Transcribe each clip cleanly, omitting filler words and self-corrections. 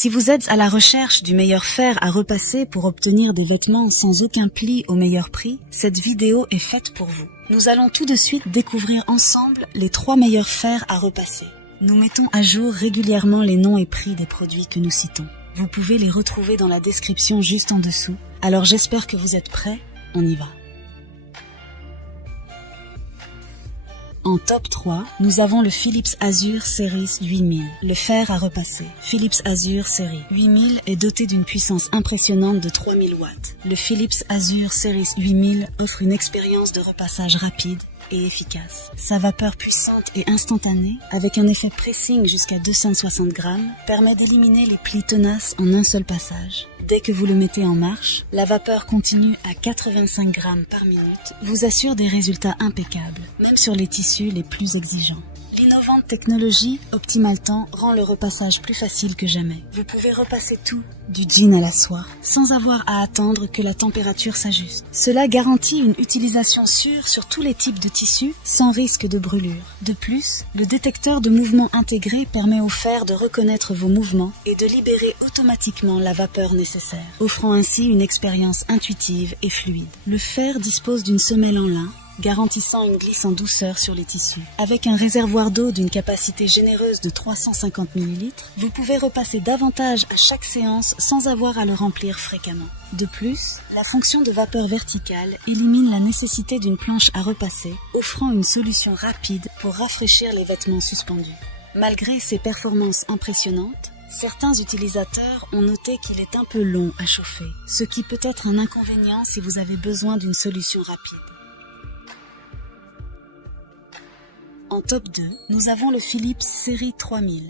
Si vous êtes à la recherche du meilleur fer à repasser pour obtenir des vêtements sans aucun pli au meilleur prix, cette vidéo est faite pour vous. Nous allons tout de suite découvrir ensemble les 3 meilleurs fers à repasser. Nous mettons à jour régulièrement les noms et prix des produits que nous citons. Vous pouvez les retrouver dans la description juste en dessous. Alors j'espère que vous êtes prêts, on y va. En top 3, nous avons le Philips Azure Series 8000, le fer à repasser. Philips Azure Series 8000 est doté d'une puissance impressionnante de 3000 watts. Le Philips Azure Series 8000 offre une expérience de repassage rapide et efficace. Sa vapeur puissante et instantanée, avec un effet pressing jusqu'à 260 grammes, permet d'éliminer les plis tenaces en un seul passage. Dès que vous le mettez en marche, la vapeur continue à 85 grammes par minute vous assure des résultats impeccables, même sur les tissus les plus exigeants. L'innovante technologie Optimaltemps rend le repassage plus facile que jamais. Vous pouvez repasser tout, du jean à la soie, sans avoir à attendre que la température s'ajuste. Cela garantit une utilisation sûre sur tous les types de tissus, sans risque de brûlure. De plus, le détecteur de mouvement intégré permet au fer de reconnaître vos mouvements et de libérer automatiquement la vapeur nécessaire, offrant ainsi une expérience intuitive et fluide. Le fer dispose d'une semelle en lin, garantissant une glisse en douceur sur les tissus. Avec un réservoir d'eau d'une capacité généreuse de 350 ml, vous pouvez repasser davantage à chaque séance sans avoir à le remplir fréquemment. De plus, la fonction de vapeur verticale élimine la nécessité d'une planche à repasser, offrant une solution rapide pour rafraîchir les vêtements suspendus. Malgré ses performances impressionnantes, certains utilisateurs ont noté qu'il est un peu long à chauffer, ce qui peut être un inconvénient si vous avez besoin d'une solution rapide. En top 2, nous avons le Philips Série 3000.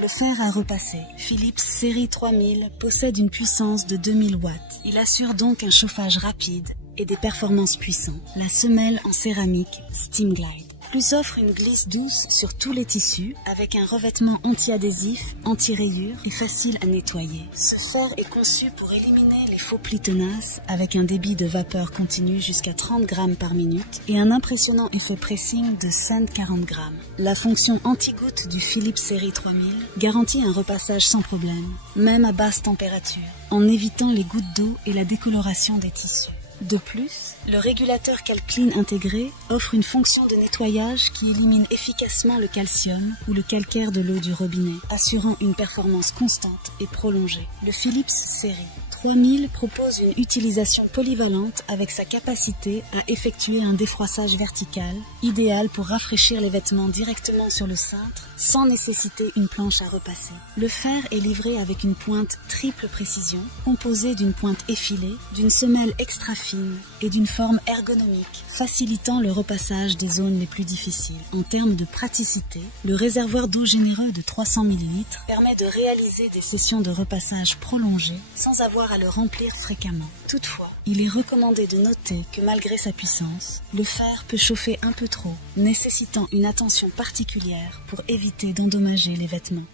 Le fer à repasser. Philips Série 3000 possède une puissance de 2000 watts. Il assure donc un chauffage rapide et des performances puissantes. La semelle en céramique Steam Glide Plus offre une glisse douce sur tous les tissus avec un revêtement anti-adhésif, anti-rayures et facile à nettoyer. Ce fer est conçu pour éliminer les faux plis tenaces avec un débit de vapeur continu jusqu'à 30 grammes par minute et un impressionnant effet pressing de 140 grammes. La fonction anti-goutte du Philips Série 3000 garantit un repassage sans problème, même à basse température, en évitant les gouttes d'eau et la décoloration des tissus. De plus, le régulateur Calclean intégré offre une fonction de nettoyage qui élimine efficacement le calcium ou le calcaire de l'eau du robinet, assurant une performance constante et prolongée. Le Philips Série 3000 propose une utilisation polyvalente avec sa capacité à effectuer un défroissage vertical, idéal pour rafraîchir les vêtements directement sur le cintre sans nécessiter une planche à repasser. Le fer est livré avec une pointe triple précision, composée d'une pointe effilée, d'une semelle extra fine et d'une forme ergonomique, facilitant le repassage des zones les plus difficiles. En termes de praticité, le réservoir d'eau généreux de 300 ml permet de réaliser des sessions de repassage prolongées sans avoir à le remplir fréquemment. Toutefois, il est recommandé de noter que malgré sa puissance, le fer peut chauffer un peu trop, nécessitant une attention particulière pour éviter d'endommager les vêtements.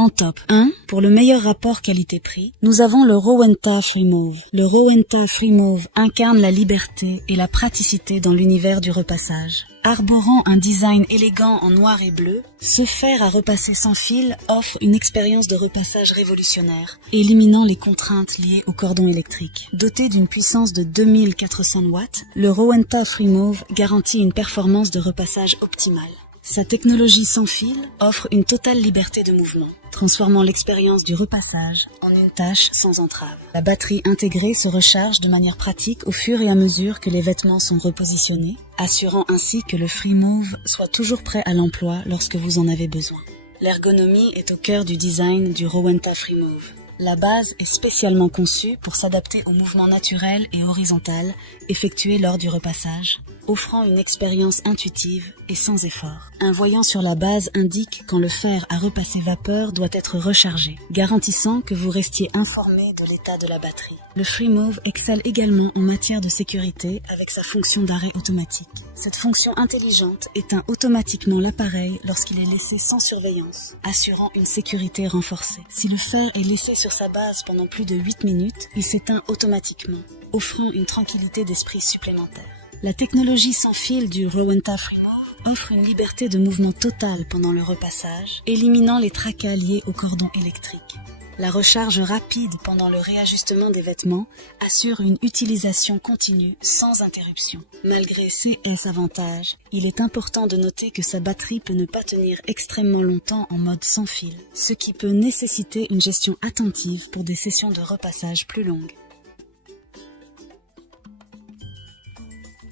En top 1, pour le meilleur rapport qualité-prix, nous avons le Rowenta Freemove. Le Rowenta Freemove incarne la liberté et la praticité dans l'univers du repassage. Arborant un design élégant en noir et bleu, ce fer à repasser sans fil offre une expérience de repassage révolutionnaire, éliminant les contraintes liées au cordon électrique. Doté d'une puissance de 2400 watts, le Rowenta Freemove garantit une performance de repassage optimale. Sa technologie sans fil offre une totale liberté de mouvement, transformant l'expérience du repassage en une tâche sans entrave. La batterie intégrée se recharge de manière pratique au fur et à mesure que les vêtements sont repositionnés, assurant ainsi que le Freemove soit toujours prêt à l'emploi lorsque vous en avez besoin. L'ergonomie est au cœur du design du Rowenta Freemove. La base est spécialement conçue pour s'adapter aux mouvements naturels et horizontaux effectués lors du repassage, offrant une expérience intuitive et sans effort. Un voyant sur la base indique quand le fer à repasser vapeur doit être rechargé, garantissant que vous restiez informé de l'état de la batterie. Le Freemove excelle également en matière de sécurité avec sa fonction d'arrêt automatique. Cette fonction intelligente éteint automatiquement l'appareil lorsqu'il est laissé sans surveillance, assurant une sécurité renforcée. Si le fer est laissé sur sa base pendant plus de 8 minutes, il s'éteint automatiquement, offrant une tranquillité d'esprit supplémentaire. La technologie sans fil du Rowenta Freemove offre une liberté de mouvement totale pendant le repassage, éliminant les tracas liés au cordon électrique. La recharge rapide pendant le réajustement des vêtements assure une utilisation continue sans interruption. Malgré ces avantages, il est important de noter que sa batterie peut ne pas tenir extrêmement longtemps en mode sans fil, ce qui peut nécessiter une gestion attentive pour des sessions de repassage plus longues.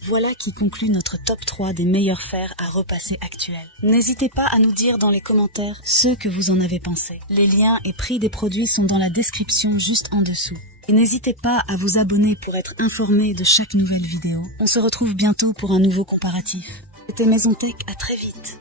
Voilà qui conclut notre top 3 des meilleurs fers à repasser actuels. N'hésitez pas à nous dire dans les commentaires ce que vous en avez pensé. Les liens et prix des produits sont dans la description juste en dessous. Et n'hésitez pas à vous abonner pour être informé de chaque nouvelle vidéo. On se retrouve bientôt pour un nouveau comparatif. C'était Maison Tech, à très vite.